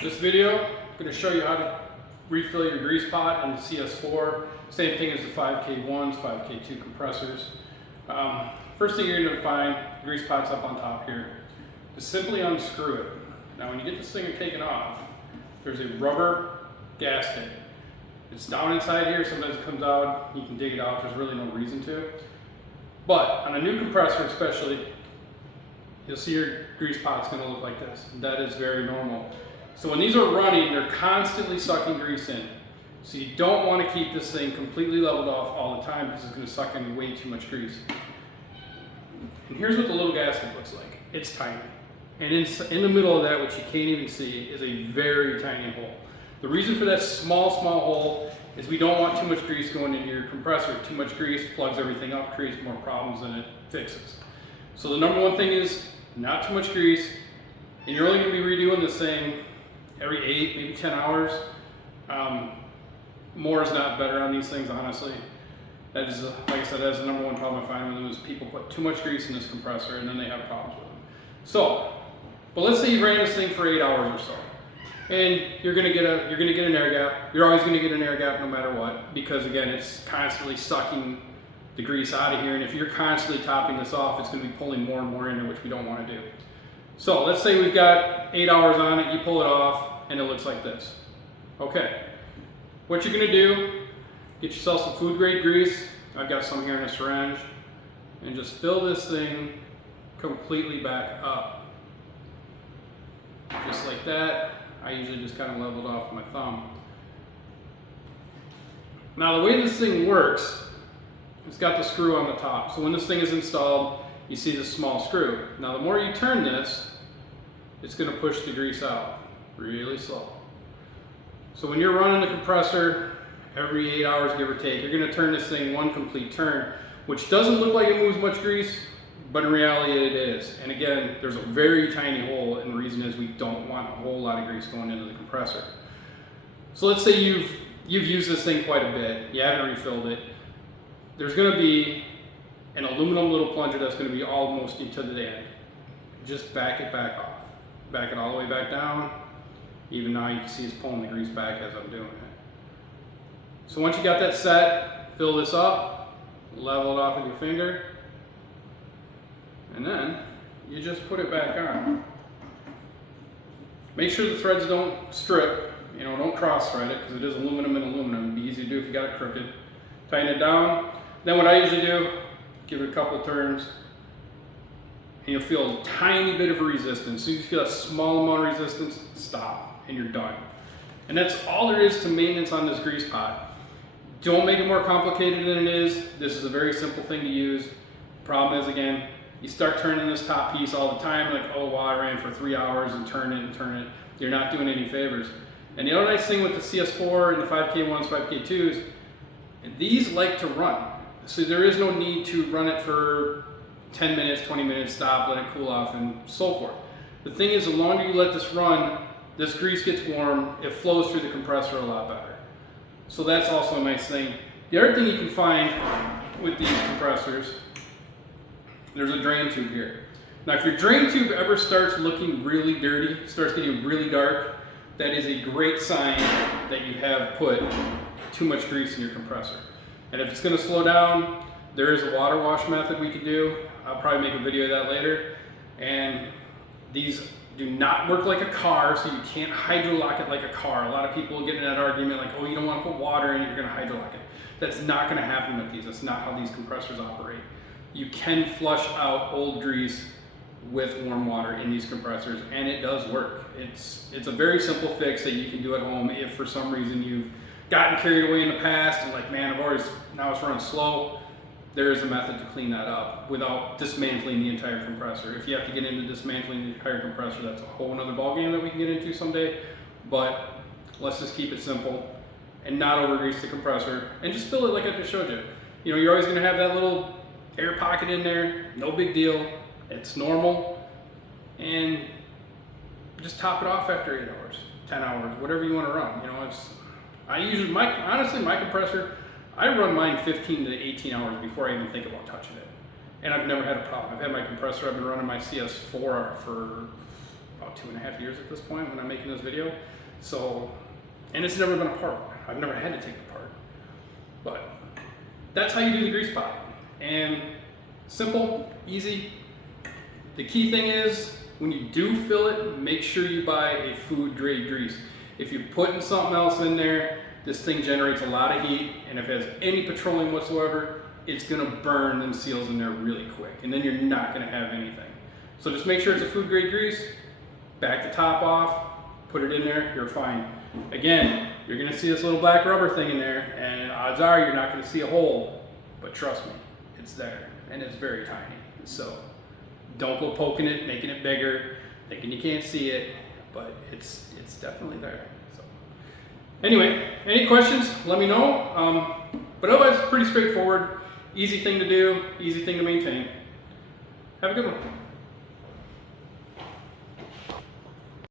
This video, I'm going to show you how to refill your grease pot in the CS4. Same thing as the 5K1s, 5K2 compressors. First thing you're going to find, the grease pot's up on top here. Just simply unscrew it. Now when you get this thing taken off, there's a rubber gasket. It's down inside here, sometimes it comes out, you can dig it out, there's really no reason to. But on a new compressor especially, you'll see your grease pot's going to look like this. That is very normal. So when these are running, they're constantly sucking grease in. So you don't want to keep this thing completely leveled off all the time because it's going to suck in way too much grease. And here's what the little gasket looks like. It's tiny. And in the middle of that, which you can't even see, is a very tiny hole. The reason for that small hole is we don't want too much grease going into your compressor. Too much grease plugs everything up, creates more problems than it fixes. So the number one thing is not too much grease, and you're only going to be redoing this thing every 8, maybe 10 hours. More is not better on these things, honestly. That is, like I said, that's the number one problem I find with them is people put too much grease in this compressor and then they have problems with them. So, but let's say you ran this thing for 8 hours or so, and you're gonna get an air gap. You're always gonna get an air gap no matter what, because again, it's constantly sucking the grease out of here, and if you're constantly topping this off, it's gonna be pulling more and more in there, which we don't want to do. So let's say we've got 8 hours on it, you pull it off, and it looks like this. Okay, what you're gonna do, get yourself some food grade grease. I've got some here in a syringe, and just fill this thing completely back up. Just like that. I usually just kind of level it off with my thumb. Now the way this thing works, it's got the screw on the top. So when this thing is installed, you see this small screw. Now the more you turn this, it's going to push the grease out really slow. So when you're running the compressor every 8 hours, give or take, you're going to turn this thing one complete turn, which doesn't look like it moves much grease, but in reality it is. And again, there's a very tiny hole, and the reason is we don't want a whole lot of grease going into the compressor. So let's say you've used this thing quite a bit, you haven't refilled it. There's going to be an aluminum little plunger that's going to be almost to the end. Just back it back off. Back it all the way back down. Even now you can see it's pulling the grease back as I'm doing it. So once you got that set, fill this up, level it off with your finger, and then you just put it back on. Make sure the threads don't strip, don't cross thread it because it is aluminum and aluminum. It'd be easy to do if you got it crooked. Tighten it down. Then what I usually do, give it a couple turns, and you'll feel a tiny bit of resistance. So you feel a small amount of resistance, stop, and you're done. And that's all there is to maintenance on this grease pot. Don't make it more complicated than it is. This is a very simple thing to use. Problem is, again, you start turning this top piece all the time, like, oh, wow, I ran for 3 hours and turn it. You're not doing any favors. And the other nice thing with the CS4 and the 5K1s, 5K2s, these like to run. So there is no need to run it for 10 minutes, 20 minutes, stop, let it cool off, and so forth. The thing is, the longer you let this run, this grease gets warm, it flows through the compressor a lot better. So that's also a nice thing. The other thing you can find with these compressors, there's a drain tube here. Now if your drain tube ever starts looking really dirty, starts getting really dark, that is a great sign that you have put too much grease in your compressor. And if it's going to slow down, there is a water wash method we could do. I'll probably make a video of that later. And these do not work like a car, so you can't hydrolock it like a car. A lot of people get in that argument like, oh, you don't want to put water in it, you're going to hydrolock it. That's not going to happen with these. That's not how these compressors operate. You can flush out old grease with warm water in these compressors, and it does work. It's a very simple fix that you can do at home if for some reason you've gotten carried away in the past and like, man, now it's running slow. There is a method to clean that up without dismantling the entire compressor. If you have to get into dismantling the entire compressor, that's a whole nother ballgame that we can get into someday. But let's just keep it simple and not overgrease the compressor and just fill it like I just showed you. You're always gonna have that little air pocket in there, no big deal. It's normal. And just top it off after 8 hours, 10 hours, whatever you want to run. Honestly, my compressor, I run mine 15 to 18 hours before I even think about touching it. And I've never had a problem. I've had my compressor, I've been running my CS4 for about 2.5 years at this point when I'm making this video. So, and it's never been apart. I've never had to take it apart. But that's how you do the grease pot. And simple, easy. The key thing is, when you do fill it, make sure you buy a food grade grease. If you're putting something else in there, this thing generates a lot of heat, and if it has any petroleum whatsoever, it's gonna burn them seals in there really quick, and then you're not gonna have anything. So just make sure it's a food grade grease, back the top off, put it in there, you're fine. Again, you're gonna see this little black rubber thing in there, and odds are you're not gonna see a hole, but trust me, it's there, and it's very tiny. So don't go poking it, making it bigger, thinking you can't see it, but it's definitely there. So anyway, any questions, let me know. But otherwise, pretty straightforward, easy thing to do, easy thing to maintain. Have a good one.